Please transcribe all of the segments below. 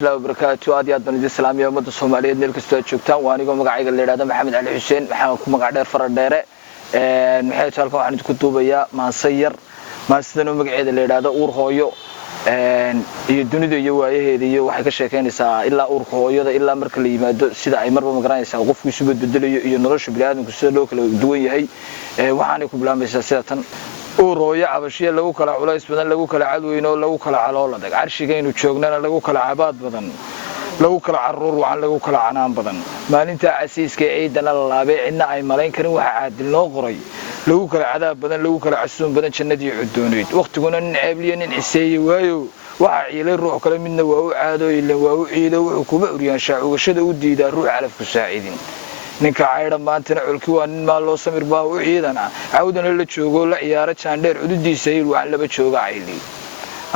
الله وبركاته أدي أدنى الإسلامية ومدة الصومالية نلك استوى شوكتان وأنا قوم مقاعد اللي هذا محمد علي حسين محمد مقاعد فرادheere محيط هالكم عن كتب يا مانسير ما استنوا مقاعد اللي هذا hooyo يدوني يوايه هذه وحكي شيئين سا إلا hooyo إلا مركل يمد سيدا أي مرة مقران سا وقف يسوي بدل ينرش بلاد وكسر كل دوي هي وحنا كبلان بسياسة hooyo cabashiya lagu kala culays badan lagu kala cadweyno lagu kala calool adag carshigeenu joognana lagu kala cabaad badan lagu kala caruur waxan lagu kala canaan badan maalinta casiiska ciidana la laabay cidna ay malayn karin waxa caadil loo qoray lagu kala cadaab badan lagu kala casuun badan jannadii cudooneed waqtiguna nin ceebliye nin ciseeyay waayo waxa ciilay ruux kale midna waa u caado ilaa waa u ciido wuxuu kuba uriyaan shaacugashada u diidaa ruux calaf ku saacidin ninka cayda maantana culki waa nin maal loo samir baa u ciidana cawdana la joogo la ciyaaro jaandheer cududiisa il wax laba jooga cayli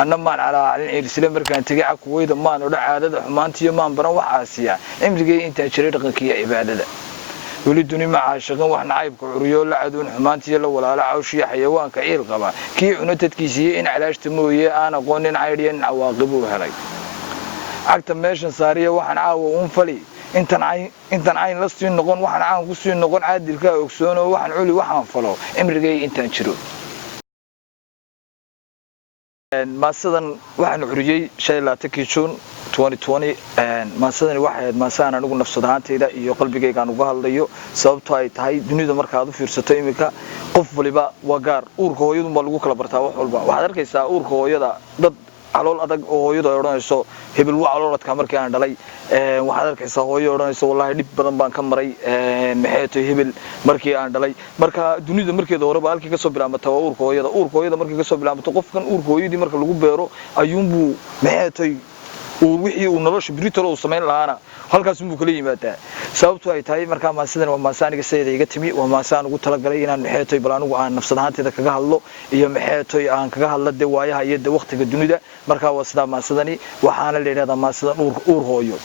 anna maan calaalin isla markaan tagay cakuweyda maan oo caadada xumaantiyo maan baran waxaasiya imrigay inta jiray dhaqankiisa cibaadada wali duni ma caashaqan wax nacaybka curiyo la cadoon xumaantiyo la walaalo cawshiya xayawaanka ciil qaba kii cuna tadkiisii in calaashta mooyee aan aqoonin caydiyan cawaaqib u helay agta meeshan saariya waxaan caawa uun fali intan ayn la sii noqon waxaan aan ku sii noqon caadilka ogsoono waxaan culi waxaan falo imrigay intaan jiro maasadan waxaan curiyay 25 June 2020 maasadan waxay maasaan anigu nafsadaantayda iyo qalbigayga uga hadlayo sababtoo ay tahay dunida marka aad u fiirsato imika qof waliba waa gaar uurka hooyadu ma lagu kala bartaa wax walba waxaad arkaysaa uurka hooyada dad calool adag oo hooyadu ay oranayso hebel waa calooladka markii aan dhalay waxaad arkaysaa hooyo oranayso wallahi dib badan baan ka maray maxay hebel markii aan dhalay marka dunida markeeda horeba halkii ka soo bilaabmata waa uurka hooyada markii ka soo bilaabmato qofkan uurka hooyadii marka lagu beero ayuunbuu maxay wixii uu nolosha britol uu sameyn lahaana halkaas uu kala yimaadaa sababtoo ay tahay marka maasadan waa maasaaniga sayda iga timi waa maasaan ugu talagalay inaan maxay bal anigu aan nafsadaantayda kaga hadlo iyo maxay aan kaga hadlo de waayaha iyo waqtiga dunida marka waa sida maasadani waxaana la yiraahdaa maasadan uur hooyo